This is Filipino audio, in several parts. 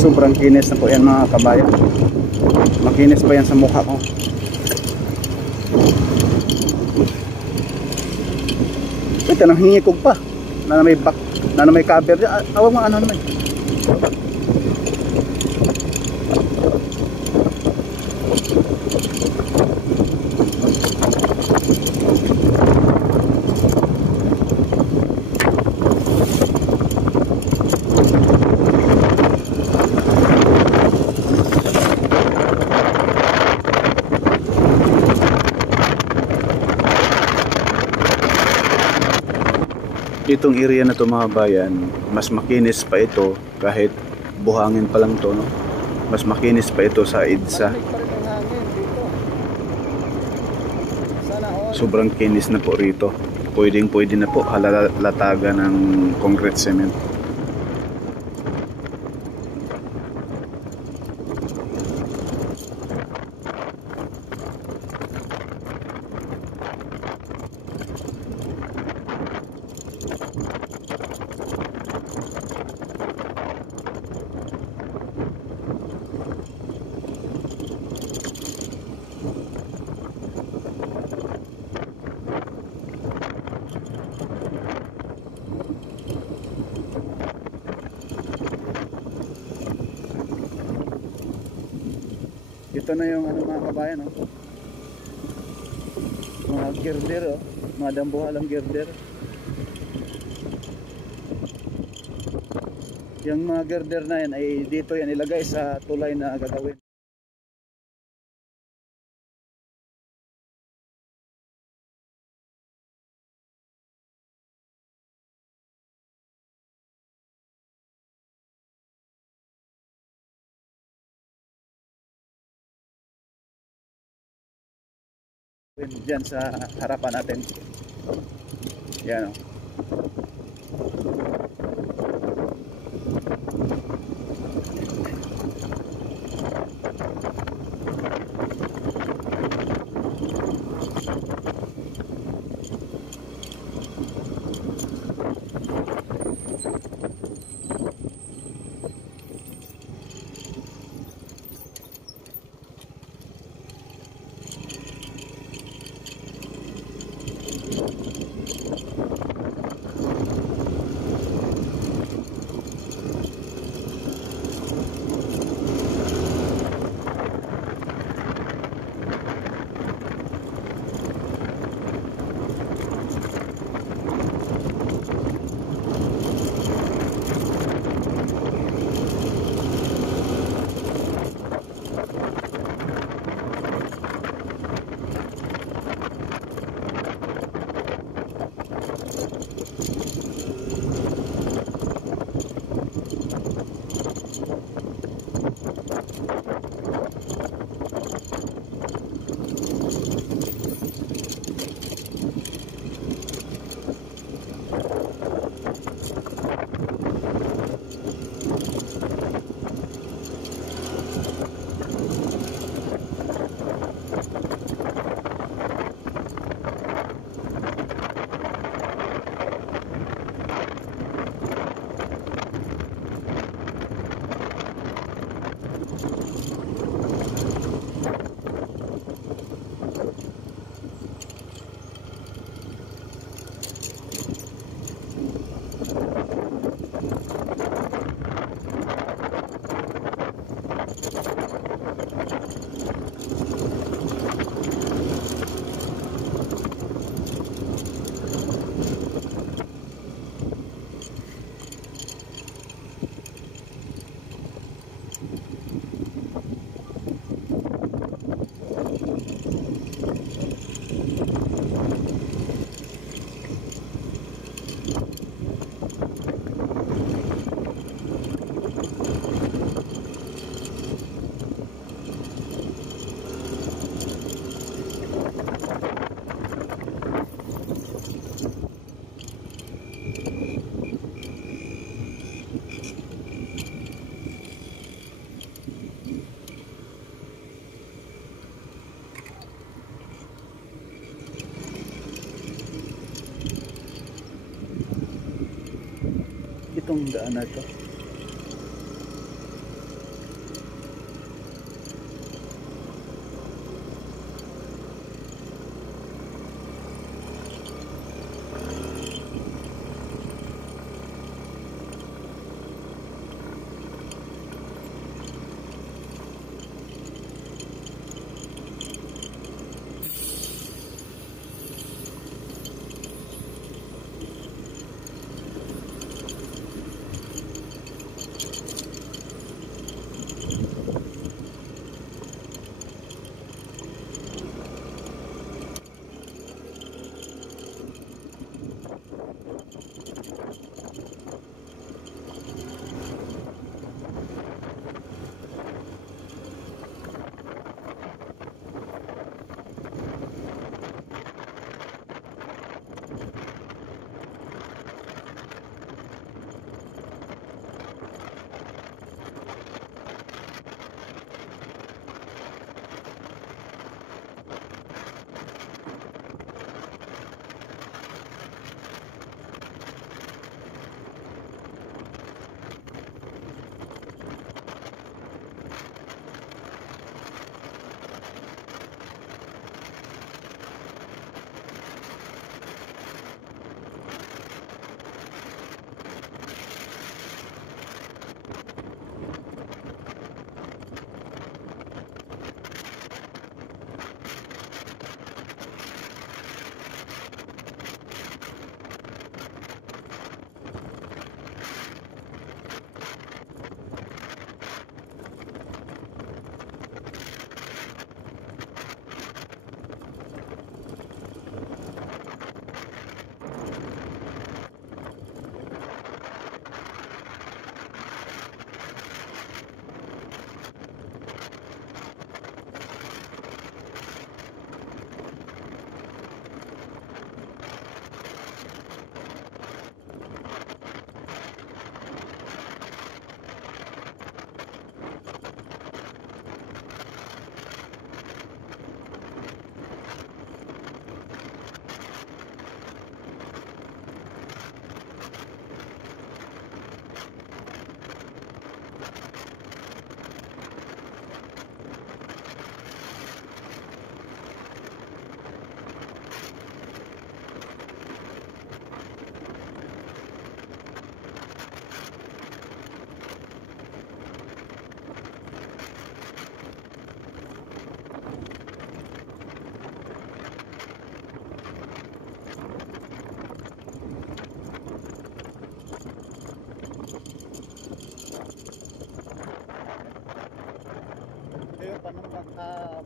Sobrang kinis na po yan mga kabayan. Makinis pa yan sa mukha ko. Ito nang hingikog pa na may back, na may cover. Awag mo ano naman. Itong area na to mga bayan, mas makinis pa ito kahit buhangin pa lang to, no? Mas makinis pa ito sa EDSA. Sobrang kinis na po rito. Pwede na po halalatagan ng concrete cement. Ito na yung ano mga kabayan, oh. Mga girder, oh. Mga dambuhalang girder. Yung mga girder na yan ay dito yan ilagay sa tulay na gagawin. Diyan sa harapan natin. Yan, oh. Itong daan na ito.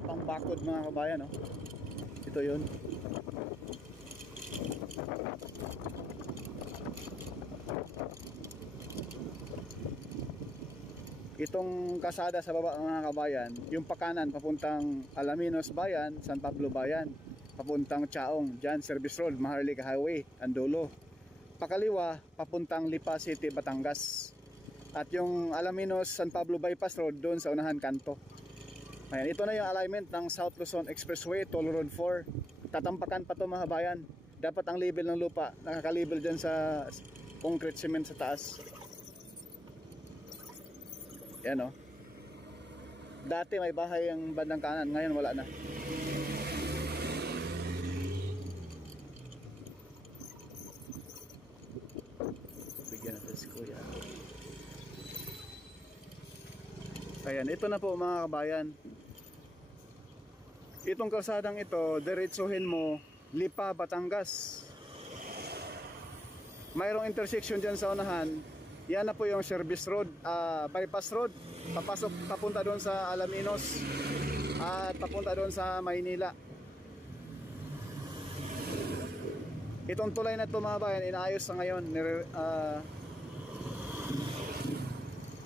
pangbakod mga kabayan, no? Ito yun. Itong kasada sa baba mga kabayan, yung pakanan papuntang Alaminos Bayan, San Pablo Bayan, papuntang Chaong, dyan Service Road, Maharlika Highway, Andulo. Pakaliwa, papuntang Lipa City, Batangas. At yung Alaminos San Pablo Bypass Road, doon sa unahan kanto. Ayan, ito na yung alignment ng South Luzon Expressway, Toll Road 4. Tatampakan pa to mga kabayan. Dapat ang level ng lupa nakaka-level dyan sa concrete cement sa taas. Yan o. Dati may bahay ang bandang kanan, ngayon wala na. Bigyan natin si Kuya. Ayan, ito na po mga kabayan. Itong kalsadang ito, diretsuhin mo, Lipa, Batangas. Mayroong intersection dyan sa unahan. Yan na po yung service road, bypass road. Papunta doon sa Alaminos at papunta doon sa Maynila. Itong tulay na ito mga bayan, inaayos sa ngayon.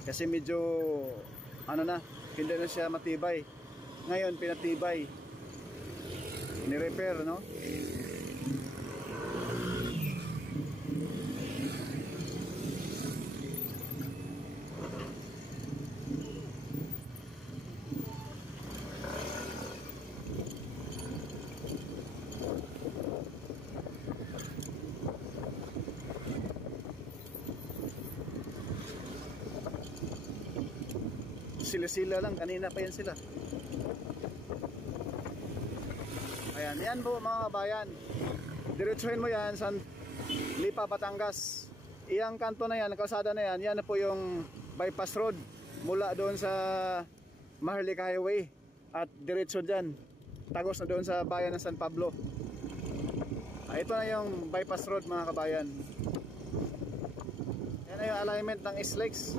Kasi medyo ano na, hindi na siya matibay. Ngayon pinatibay, ni-repair, no? Sila-sila lang, kanina pa yan sila. Ayan, yan po mga kabayan. Diretsuhin mo yan sa Lipa, Batangas. Iyang kanto na yan, kalsada na yan, yan na po yung bypass road mula doon sa Maharlika Highway. At diretso dyan, tagos na doon sa bayan ng San Pablo. Ito na yung bypass road mga kabayan. Yan na yung alignment ng SLEX.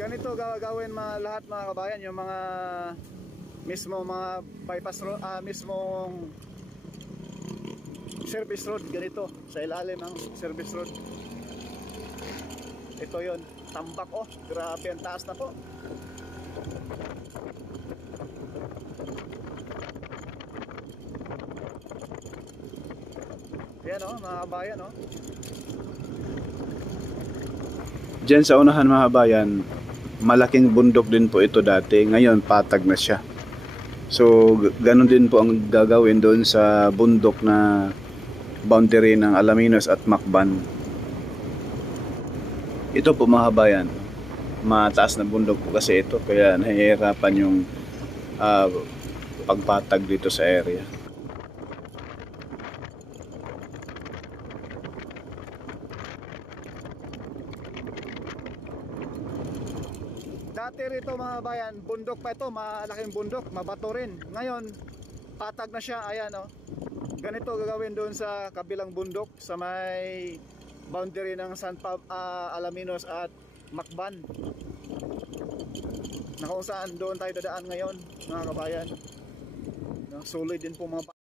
Ganito gagawin lahat mga kabayan, yung mga mismo mga bypass road, mismong service road, ganito sa ilalim ng service road. Ito yon, tambak, oh, grabe ang taas na po. Yan oh mga kabayan, oh. Diyan sa unahan mga kabayan, malaking bundok din po ito dati, ngayon patag na siya. So ganun din po ang gagawin doon sa bundok na boundary ng Alaminos at Macban. Ito po mga kabayan, mataas na bundok po kasi ito, kaya nahihirapan yung pagpatag dito sa area. Dati rito mga bayan, bundok pa ito, malaking bundok, mabato rin. Ngayon, patag na siya, ayan o. Ganito gagawin doon sa kabilang bundok, sa may boundary ng Alaminos at Macban. Na kung saan doon tayo dadaan ngayon, mga kabayan. Sulit din po mga